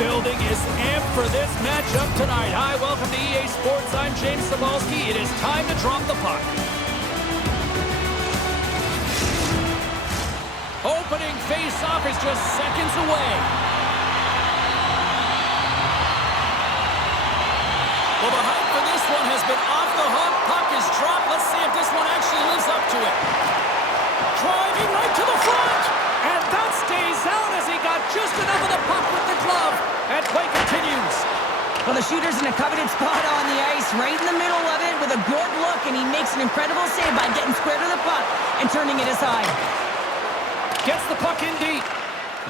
building is amped for this matchup tonight. Hi, welcome to EA Sports. I'm James Cebulski. It is time to drop the puck. Opening face-off is just seconds away. Well, the hype for this one has been off the hook. Puck is dropped. Let's see if this one actually lives up to it. Driving right to the front. And that stays out as he got just enough of the puck with the glove. And play continues. Well, the shooter's in a coveted spot on the ice, right in the middle of it with a good look, and he makes an incredible save by getting square to the puck and turning it aside. Gets the puck in deep.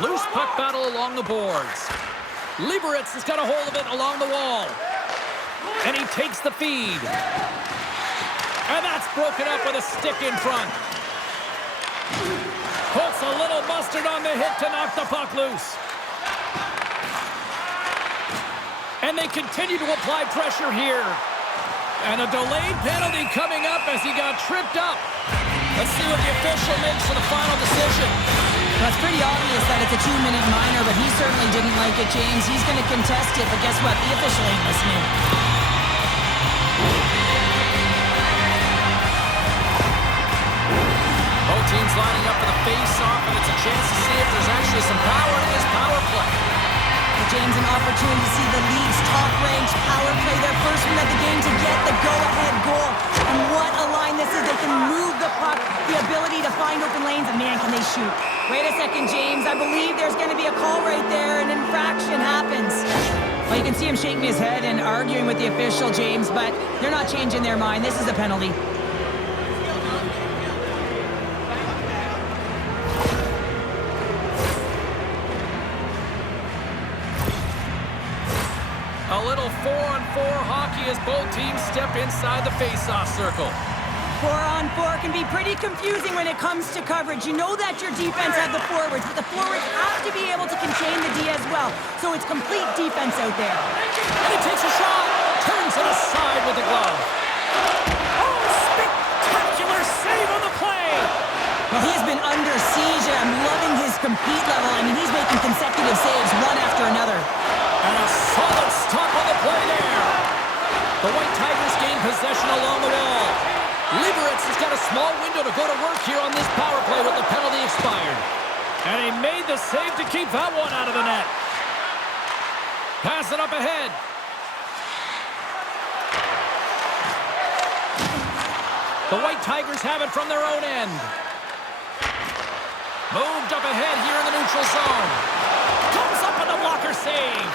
Loose puck battle along the boards. Liberec has got a hold of it along the wall. And he takes the feed. And that's broken up with a stick in front. Puts a little mustard on the hit to knock the puck loose. And they continue to apply pressure here. And a delayed penalty coming up as he got tripped up. Let's see what the official makes for the final decision. Well, it's pretty obvious that it's a 2-minute minor, but he certainly didn't like it, James. He's going to contest it, but guess what? The official ain't listening. Both teams lining up for the face-off, and it's a chance to see if there's actually some power in this power play. James, an opportunity to see the league's top-ranked power play their first win of the game to get the go-ahead goal. And what a line this is. They can move the puck, the ability to find open lanes, and man, can they shoot. Wait a second, James. I believe there's going to be a call right there. An infraction happens. Well, you can see him shaking his head and arguing with the official, James, but they're not changing their mind. This is a penalty. A little 4-on-4 hockey as both teams step inside the face-off circle. 4-on-4 can be pretty confusing when it comes to coverage. You know that your defense has the forwards, but the forwards have to be able to contain the D as well. So it's complete defense out there. And he takes a shot. Turns it aside with the glove. Oh, spectacular save on the play. Well, he has been under siege, and I'm loving his compete level. I mean, he's making consecutive saves one after another. And a solid stop on the play there. The White Tigers gain possession along the wall. Liberec has got a small window to go to work here on this power play with the penalty expired. And he made the save to keep that one out of the net. Pass it up ahead. The White Tigers have it from their own end. Moved up ahead here in the neutral zone. Comes up on the blocker save.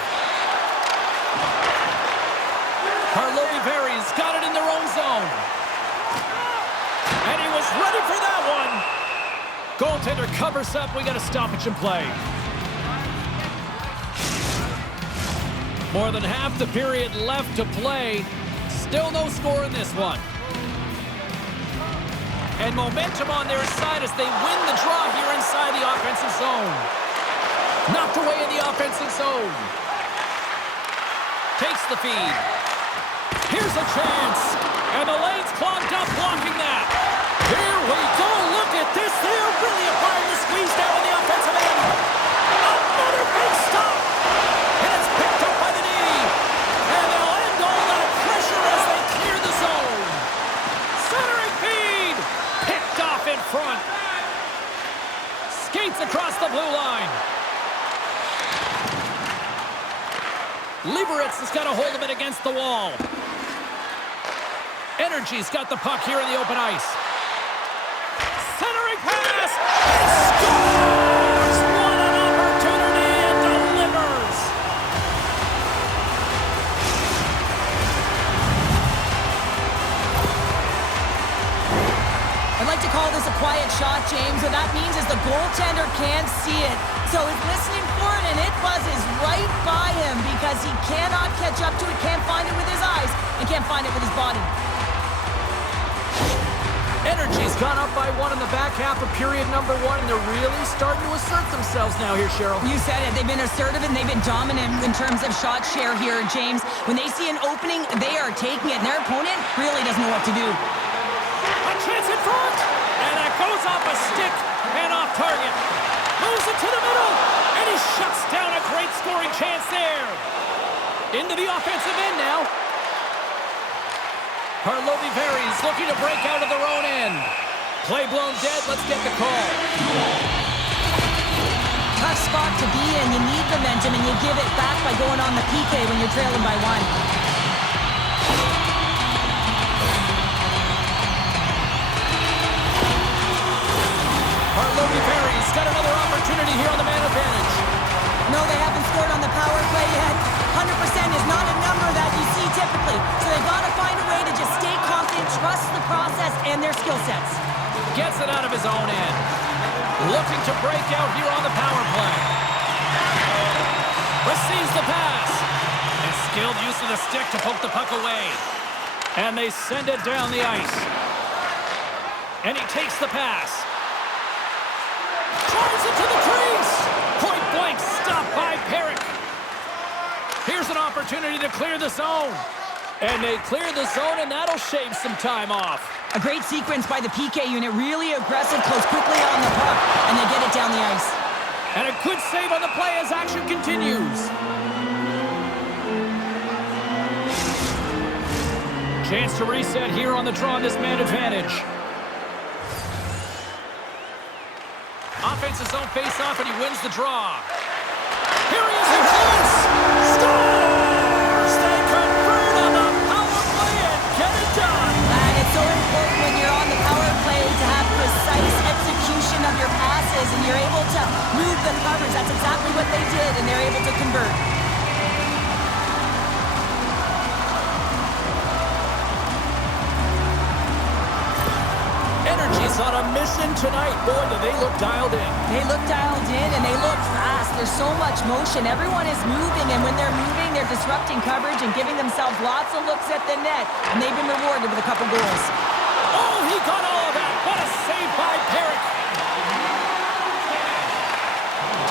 Karlovy got it in their own zone. And he was ready for that one. Goaltender covers up. We got a stoppage in play. More than half the period left to play. Still no score in this one. And momentum on their side as they win the draw here inside the offensive zone. Knocked away in the offensive zone. Takes the feed. Here's a chance. And the lane's clogged up blocking that. Here we go. Look at this. They're really applying the squeeze down on the offensive end. Another big stop. And it's picked up by the D. And they'll end all that pressure as they clear the zone. Centering feed. Picked off in front. Skates across the blue line. Liberec has got a hold of it against the wall. Energy's got the puck here in the open ice. Centering pass. He scores! What an opportunity and delivers. I'd like to call this a quiet shot, James. What that means is the goaltender can't see it. So he's listening for it, and it buzzes right by him because he cannot catch up to it, can't find it with his eyes, and can't find it with his body. Energy's gone up by one in the back half of period number one, and they're really starting to assert themselves now here, Cheryl. You said it. They've been assertive, and they've been dominant in terms of shot share here, James. When they see an opening, they are taking it, and their opponent really doesn't know what to do. A chance in front, and that goes off a stick and off target. Moves it to the middle, and he shuts down a great scoring chance there. Into the offensive end now. Karlovy looking to break out of their own end. Play blown dead. Let's get the call. Tough spot to be in. You need momentum, and you give it back by going on the PK when you're trailing by 1. Karlovy got another opportunity here on the man advantage. No, they haven't scored on the power play yet. 100% is not a number that you see typically. So they've got to find a way to just stay confident, trust the process and their skill sets. Gets it out of his own end. Looking to break out here on the power play. Receives the pass. And skilled use of the stick to poke the puck away. And they send it down the ice. And he takes the pass. Drives it to the crease. Point blank stop by Parik. Here's an opportunity to clear the zone. And they clear the zone, and that'll shave some time off. A great sequence by the PK unit. Really aggressive, close quickly on the puck. And they get it down the ice. And a good save on the play as action continues. Chance to reset here on the draw on this man advantage. Offensive zone face-off, and he wins the draw. Here he is, he hits! Scores! They convert on the power play and get it done! And it's so important when you're on the power play to have precise execution of your passes, and you're able to move the coverage. That's exactly what they did, and they're able to convert. Energy's on a mission tonight. Boy, do they look dialed in. They look dialed in, and they look fast. There's so much motion. Everyone is moving, and when they're moving, they're disrupting coverage and giving themselves lots of looks at the net, and they've been rewarded with a couple goals. Oh, he got all of that. What a save by Parik.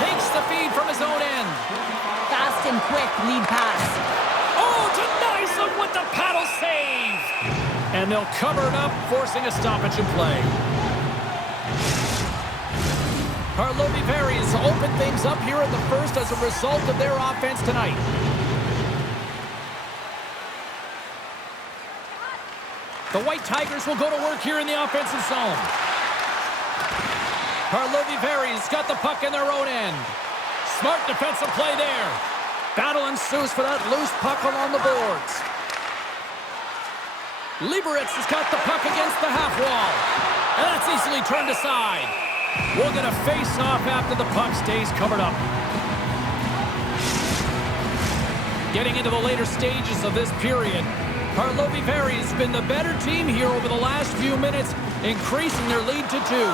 Takes the feed from his own end. Fast and quick lead pass. Oh, denies him with the paddle save. And they'll cover it up, forcing a stoppage in play. Karlovy open things up here in the first as a result of their offense tonight. The White Tigers will go to work here in the offensive zone. Karlovy got the puck in their own end. Smart defensive play there. Battle ensues for that loose puck along the boards. Liberec has got the puck against the half wall. And that's easily turned aside. We'll get a face-off after the puck stays covered up. Getting into the later stages of this period, Karlovy has been the better team here over the last few minutes, increasing their lead to 2.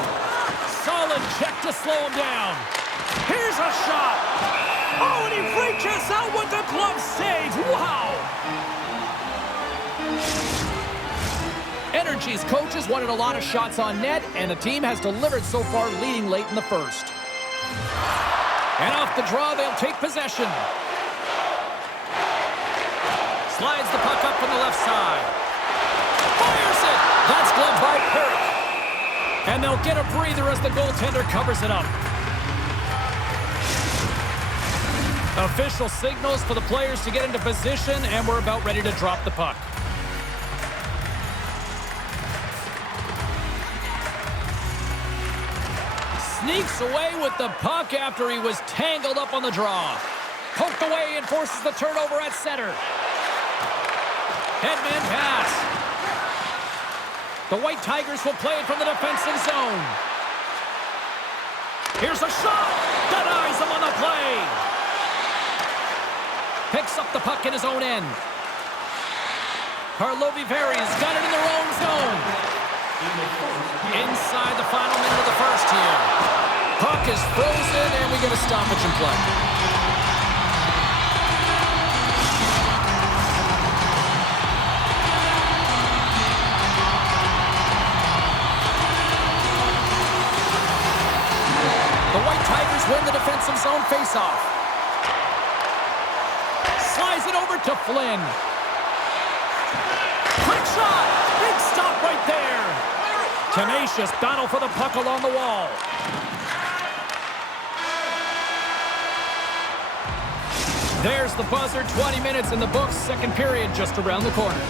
Solid check to slow him down. Here's a shot. Oh, and he reaches out with the glove save. Wow. Energy's coaches wanted a lot of shots on net, and the team has delivered so far, leading late in the first. And off the draw, they'll take possession. Slides the puck up from the left side. Fires it! That's gloved by Parik. And they'll get a breather as the goaltender covers it up. Official signals for the players to get into position, and we're about ready to drop the puck. Sneaks away with the puck after he was tangled up on the draw. Poked away and forces the turnover at center. Headman pass. The White Tigers will play it from the defensive zone. Here's a shot. Denies him on the play. Picks up the puck in his own end. Karlovy got it in their own zone. Inside the final minute of the first here. Puck is frozen, and we get a stoppage in play. The White Tigers win the defensive zone faceoff. Slides it over to Flynn. Quick shot! Big stop right there. Tenacious battle for the puck along the wall. There's the buzzer, 20 minutes in the books, second period just around the corner.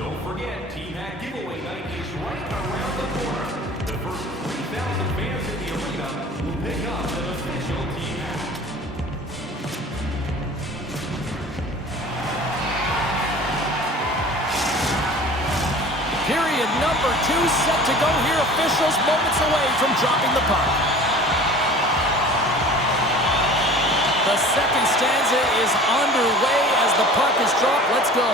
Don't forget, Team Hat giveaway night is right around the corner. The first 3,000 fans in the arena will pick up an official Team Hat. Period number 2 set to go here. Officials moments away from dropping the puck. The second stanza is underway as the puck is dropped. Let's go.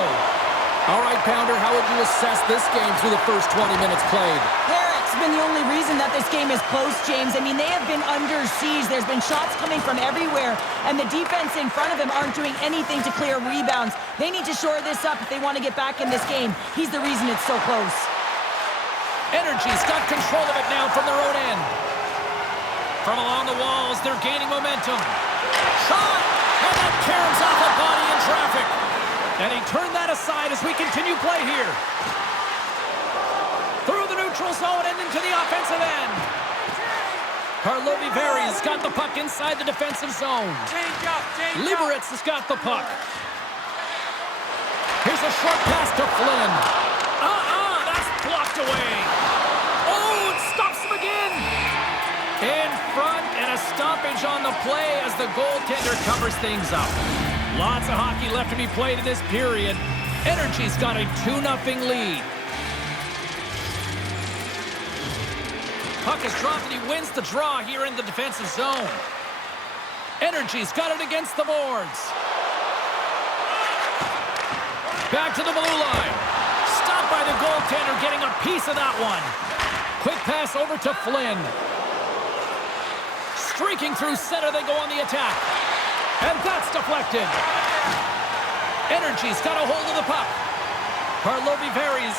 All right, Pounder, how would you assess this game through the first 20 minutes played? Parik's been the only reason that this game is close, James. I mean, they have been under siege. There's been shots coming from everywhere, and the defense in front of him aren't doing anything to clear rebounds. They need to shore this up if they want to get back in this game. He's the reason it's so close. Energy's got control of it now from their own end. From along the walls, they're gaining momentum. Shot! And that caroms off a body in traffic. And he turned that aside as we continue play here. Through the neutral zone and into the offensive end. Karlovy has got the puck inside the defensive zone. Liberec has got the puck. Here's a short pass to Flynn. That's blocked away. Oh, it stops him again. In front, and a stoppage on the play as the goaltender covers things up. Lots of hockey left to be played in this period. Energy's got a 2-0 lead. Puck is dropped and he wins the draw here in the defensive zone. Energy's got it against the boards. Back to the blue line. Stopped by the goaltender, getting a piece of that one. Quick pass over to Flynn. Streaking through center, they go on the attack. And that's deflected. Energy's got a hold of the puck. Karlovy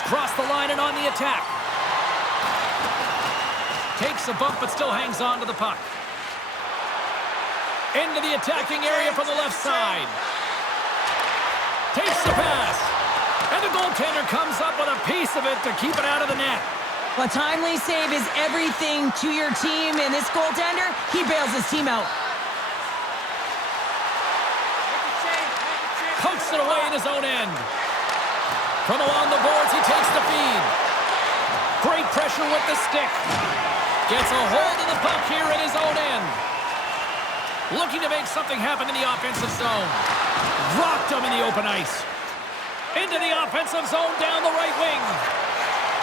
crossed the line and on the attack. Takes a bump but still hangs on to the puck. Into the attacking area from the left side. Takes the pass. And the goaltender comes up with a piece of it to keep it out of the net. A timely save is everything to your team, and this goaltender, he bails his team out. Pokes it away in his own end. From along the boards, he takes the feed. Great pressure with the stick. Gets a hold of the puck here in his own end. Looking to make something happen in the offensive zone. Rocked him in the open ice. Into the offensive zone down the right wing.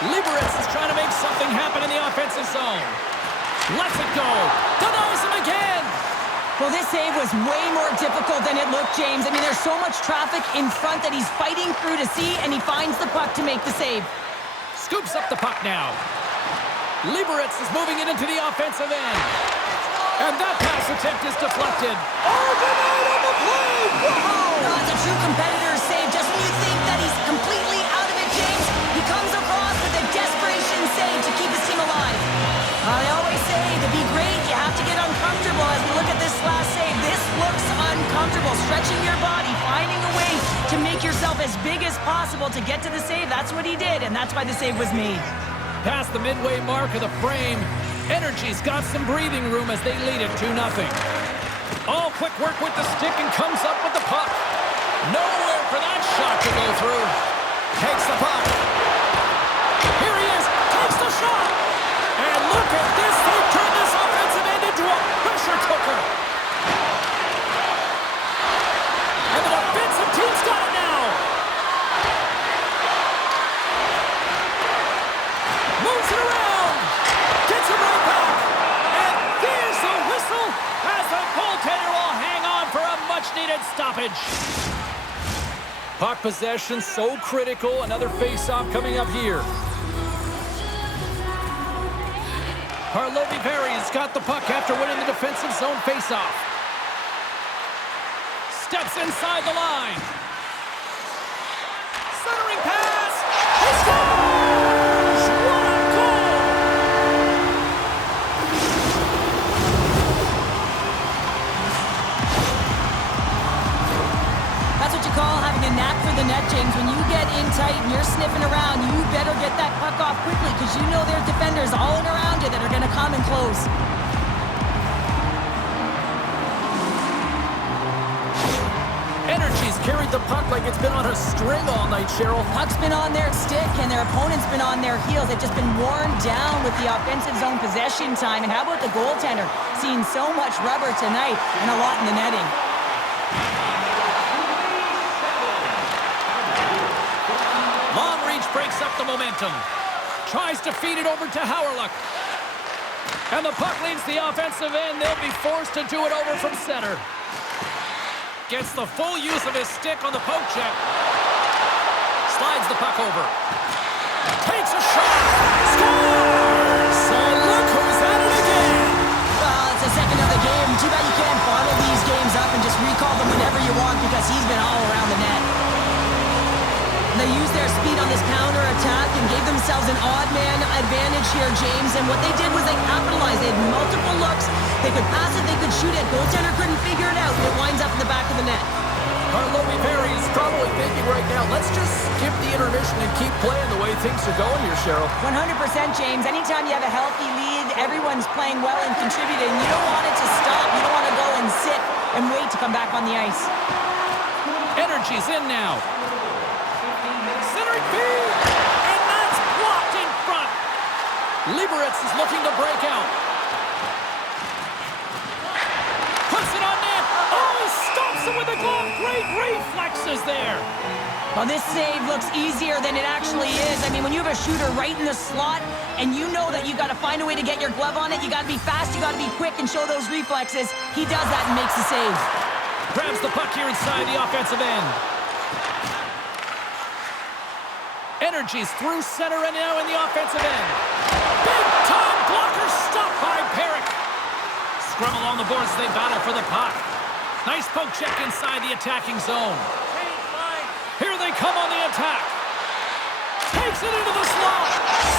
Liberec is trying to make something happen in the offensive zone. Lets it go. Denies him again. Well, this save was way more difficult than it looked, James. I mean, there's so much traffic in front that he's fighting through to see, and he finds the puck to make the save. Scoops up the puck now. Liberec is moving it into the offensive end. And that pass attempt is deflected. Oh, denied on the play! Whoa! No, it's a true competitor's save. Just when you think that he's completely out of it, James, he comes across with a desperation save to keep his team alive. They always say to be great, you have to get uncomfortable. As we look at this last save, this looks uncomfortable. Stretching your body, finding a way to make yourself as big as possible to get to the save. That's what he did, and that's why the save was made. Past the midway mark of the frame, Energy's got some breathing room as they lead it 2-0. All quick work with the stick and comes up with the puck. Nowhere for that shot to go through. Takes the puck. Here he is. Takes the shot. And look at this. They turn this offensive end into a pressure cooker. And the defensive team's got it now. Moves it around. Gets it right back. And there's the whistle as the goaltender will hang on for a much-needed stoppage. Puck possession so critical. Another face-off coming up here. Karlovy has got the puck after winning the defensive zone face-off. Steps inside the line. Centering pass. He scores! What a goal! That's what you call having a knack for the net, James. When you get in tight and you're sniffing around, you better get that puck off quickly because you know there's defenders all in around you that are going to come and close. carried the puck like it's been on a string all night, Cheryl. Puck's been on their stick, and their opponent's been on their heels. They've just been worn down with the offensive zone possession time. And how about the goaltender? Seeing so much rubber tonight and a lot in the netting. Long reach breaks up the momentum. Tries to feed it over to Hauerluck. And the puck leads the offensive end. They'll be forced to do it over from center. Gets the full use of his stick on the poke check. Slides the puck over. Takes a shot. Scores! So look who's at it again. Well, it's the second of the game. Too bad you can't bottle these games up and just recall them whenever you want because he's been all around the net. They used their speed on this counter-attack and gave themselves an odd-man advantage here, James. And what they did was they capitalized. They had multiple looks. They could pass it, they could shoot it. Goaltender couldn't figure it out, and it winds up in the back of the net. Karlovy is probably thinking right now, let's just skip the intermission and keep playing the way things are going here, Cheryl. 100%, James. Anytime you have a healthy lead, everyone's playing well and contributing. You don't want it to stop. You don't want to go and sit and wait to come back on the ice. Energy's in now. Centering feed, and that's blocked in front. Liberec is looking to break out. Puts it on net. Oh, he stops it with a glove. Great reflexes there. Well, this save looks easier than it actually is. I mean, when you have a shooter right in the slot and you know that you got to find a way to get your glove on it, you got to be fast, you got to be quick and show those reflexes. He does that and makes the save. Grabs the puck here inside the offensive end. Energy's through center and now in the offensive end. Big time blocker stopped by Parik. Scrum along the boards, they battle for the puck. Nice poke check inside the attacking zone. Here they come on the attack. Takes it into the slot.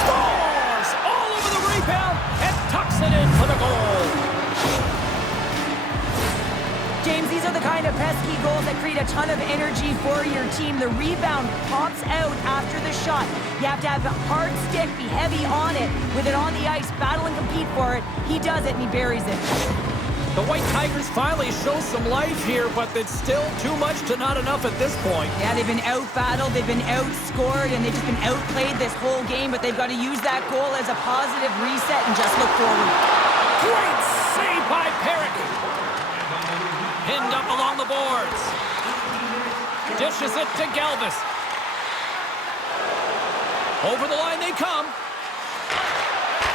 Scores! All over the rebound and tucks it in for the goal. James, these are the kind of pesky goals that create a ton of energy for your team. The rebound pops out after the shot. You have to have a hard stick, be heavy on it, with it on the ice, battle and compete for it. He does it and he buries it. The White Tigers finally show some life here, but it's still too much to not enough at this point. Yeah, they've been out-battled, they've been outscored, and they've just been outplayed this whole game, but they've got to use that goal as a positive reset and just look forward. Great save by Parik. Pinned up along the boards. Dishes it to Galvis. Over the line they come.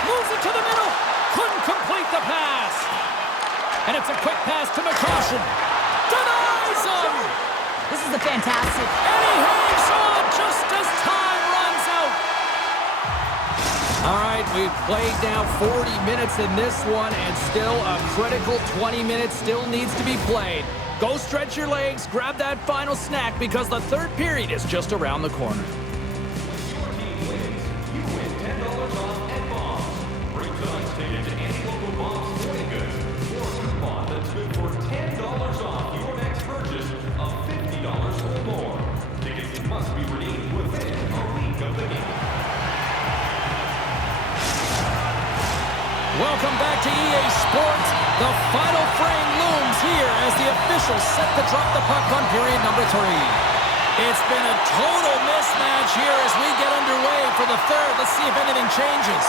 Moves it to the middle. Couldn't complete the pass. And it's a quick pass to McFadden. Denies him. This is a fantastic. And he hangs on just as time runs out. All right, we've played now 40 minutes in this one, and still a critical 20 minutes still needs to be played. Go stretch your legs, grab that final snack, because the third period is just around the corner. Your team wins. You win $10 off at Bombs. Bring Tonight's ticket to any local Bombs sporting goods or a coupon that's good for $10 off your next purchase of $50 or more. Tickets must be redeemed within a week of the game. Welcome back to EA Sports. The final frame looms here as the officials set to drop the puck on period number 3. It's been a total mismatch here as we get underway for the third. Let's see if anything changes.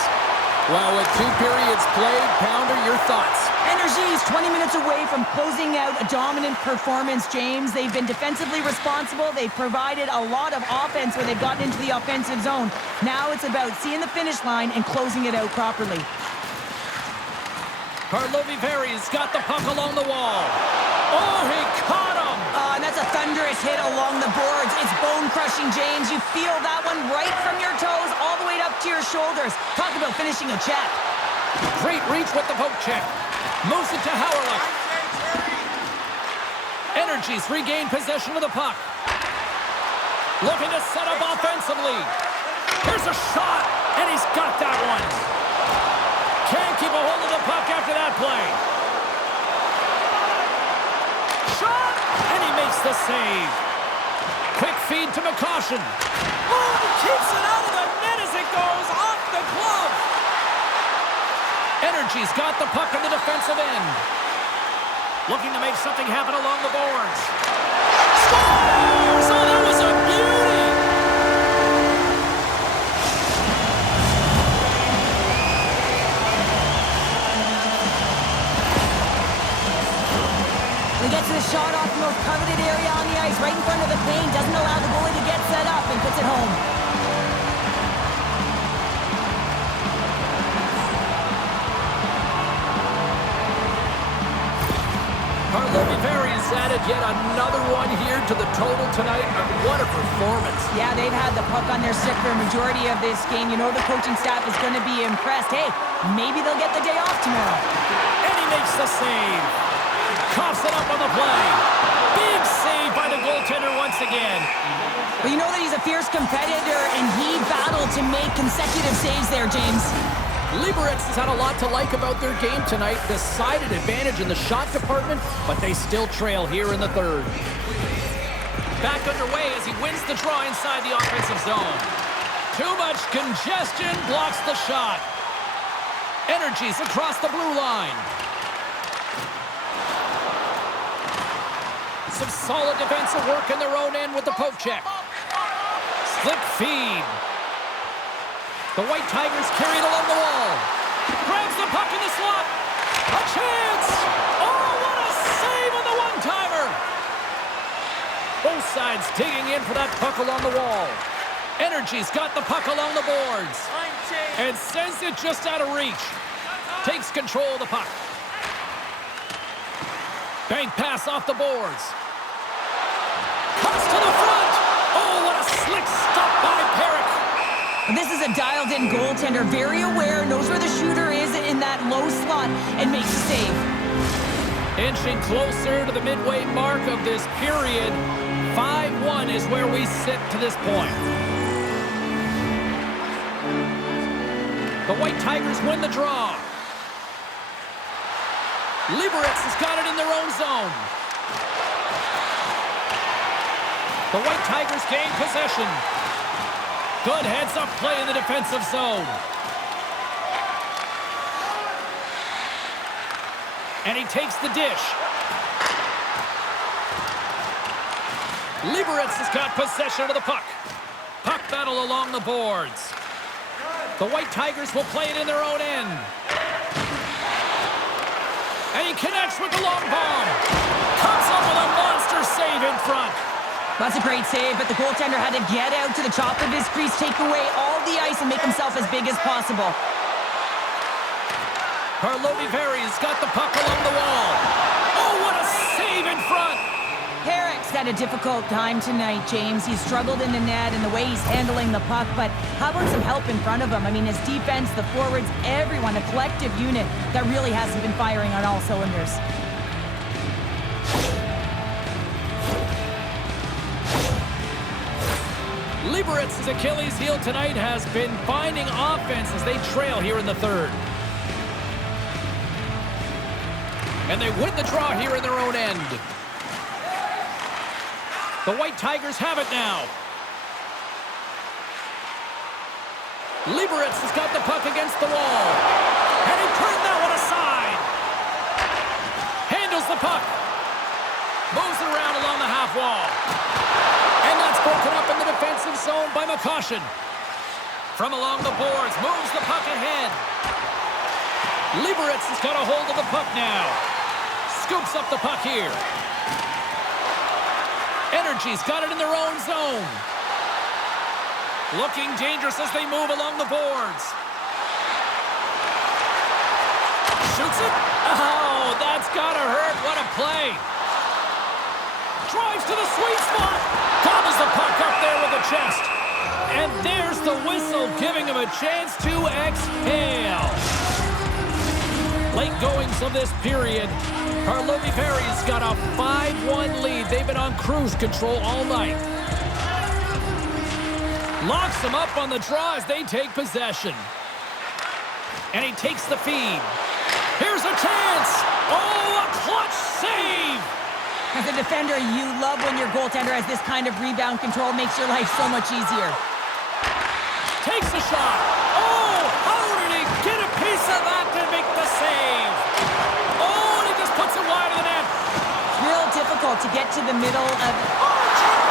Well, with 2 periods played, Pounder, your thoughts? Energy's 20 minutes away from closing out a dominant performance, James. They've been defensively responsible. They've provided a lot of offense when they've gotten into the offensive zone. Now it's about seeing the finish line and closing it out properly. Karlovy got the puck along the wall. Oh, he caught him! And that's a thunderous hit along the boards. It's bone-crushing, James. You feel that one right from your toes all the way up to your shoulders. Talk about finishing a check. Great reach with the poke check. Moves it to Hauerluck. Energy's regained possession of the puck. Looking to set up offensively. Here's a shot, and he's got that one. Can't keep a hold of the puck after that play. Shot! And he makes the save. Quick feed to McFadden. Oh, he keeps it out of the net as it goes off the glove. Energy's got the puck in the defensive end. Looking to make something happen along the boards. scores! Oh, that was a beauty! He gets the shot off the most coveted area on the ice, right in front of the paint, doesn't allow the goalie to get set up, and puts it home. Karlovy has added yet another one here to the total tonight. What a performance. Yeah, they've had the puck on their stick for a majority of this game. You know the coaching staff is going to be impressed. Hey, maybe they'll get the day off tomorrow. And he makes the save. Coughs it up on the play. Big save by the goaltender once again. Well, you know that he's a fierce competitor, and he battled to make consecutive saves there, James. Liberec has had a lot to like about their game tonight. Decided advantage in the shot department, but they still trail here in the third. Back underway as he wins the draw inside the offensive zone. Too much congestion blocks the shot. Energies across the blue line. Some solid defensive work in their own end with the poke check. Slip feed. The White Tigers carry it along the wall. Grabs the puck in the slot. A chance! Oh, what a save on the one-timer! Both sides digging in for that puck along the wall. Energy's got the puck along the boards. And sends it just out of reach. Takes control of the puck. Bank pass off the boards. Comes to the front. Oh, what a slick stop by Parik. This is a dialed-in goaltender, very aware, knows where the shooter is in that low slot, and makes a save. Inching closer to the midway mark of this period. 5-1 is where we sit to this point. The White Tigers win the draw. Liberec has got it in their own zone. The White Tigers gain possession. Good heads-up play in the defensive zone. And he takes the dish. Liberec has got possession of the puck. Puck battle along the boards. The White Tigers will play it in their own end. And he connects with the long bomb. Comes up with a monster save in front. That's a great save, but the goaltender had to get out to the top of his crease, take away all the ice, and make himself as big as possible. Karlovy has got the puck along the wall. Oh, what a save in front! Parik's had a difficult time tonight, James. He's struggled in the net and the way he's handling the puck, but how about some help in front of him? I mean, his defense, the forwards, everyone, a collective unit that really hasn't been firing on all cylinders. Liberec's Achilles heel tonight has been finding offense as they trail here in the third. And they win the draw here in their own end. The White Tigers have it now. Liberec has got the puck against the wall. And he turned that one aside. Handles the puck. Moves it around along the half wall. And that's broken up in the defensive zone by McFadden. From along the boards, moves the puck ahead. Liberec has got a hold of the puck now. Scoops up the puck here. Energy's got it in their own zone. Looking dangerous as they move along the boards. Shoots it. Oh, that's gotta hurt. What a play. Drives to the sweet spot. Gobbles the puck up there with the chest. And there's the whistle, giving him a chance to exhale. Late goings of this period. Karlovy has got a 5-1 lead. They've been on cruise control all night. Locks them up on the draw as they take possession. And he takes the feed. Here's a chance. Oh, a clutch save. As a defender, you love when your goaltender has this kind of rebound control. Makes your life so much easier. Takes a shot. Oh, how did he get a piece of that to make the save? Oh, and he just puts it wide of the net. Real difficult to get to the middle of...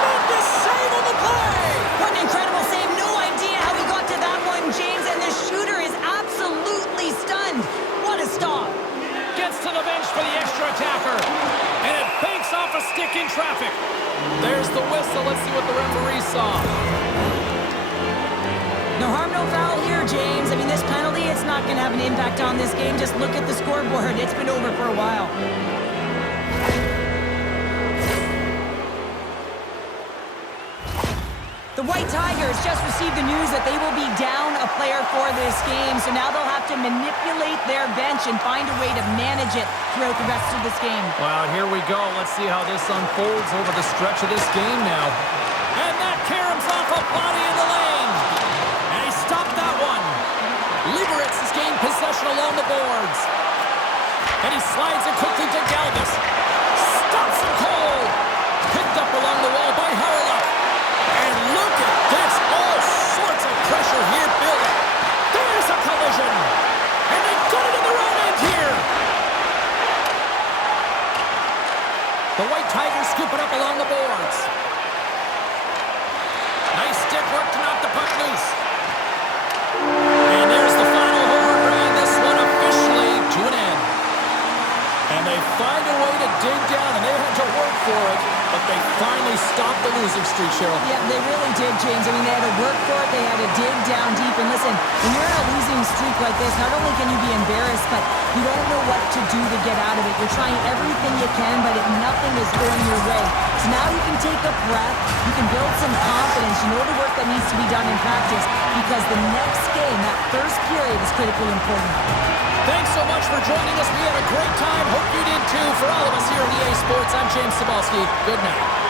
tremendous save on the play! What an incredible save. No idea how he got to that one, James, and the shooter is absolutely stunned. What a stop. Gets to the bench for the extra attacker. And it banks off a stick in traffic. There's the whistle. Let's see what the referee saw. No harm, no foul here, James. I mean, this penalty, it's not going to have an impact on this game. Just look at the scoreboard. It's been over for a while. The White Tigers just received the news that they will be down a player for this game, so now they'll have to manipulate their bench and find a way to manage it throughout the rest of this game. Well, here we go. Let's see how this unfolds over the stretch of this game now. And that caroms off a body in the lane. And he stopped that one. Liberec has gained possession along the boards. And he slides it quickly to Galvis. Stops him cold. Picked up along the wall by Haraluk. And look at this. All sorts of pressure here building. There's a collision. And they got it in their own end here. The White Tigers scoop it up along the boards. Nice stick work to knock the puck loose. And there's the final horn, bringing this one officially to an end. And they find a way to dig down, and they had to work for it, but they finally stopped the losing streak, Cheryl. Yeah, they really did, James. I mean, they had to work for it. They had to dig down deep. And listen, when you're on a losing streak like this, not only can you be embarrassed, but you don't know what to do to get out of it. You're trying everything you can, but nothing is going your way. So now you can take a breath. You can build some confidence. You know the work that needs to be done in practice, because the next game, that first period, is critically important. Thanks so much for joining us. We had a great time. Hope you did too. For all of us here at EA Sports, I'm James Cebulski. Good night.